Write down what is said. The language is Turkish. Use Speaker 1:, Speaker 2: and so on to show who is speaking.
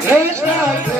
Speaker 1: Krishna, Krishna.